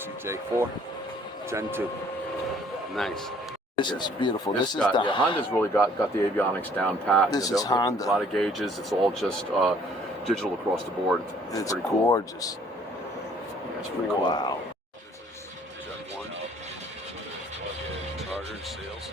CJ4, Gen 2. Nice. This is beautiful. This is yeah, Honda's really got the avionics down pat. This is Honda. A lot of gauges. It's all just digital across the board. It's pretty gorgeous. Cool. It's pretty cool. Wow. This is Jet 1. Chartered sales.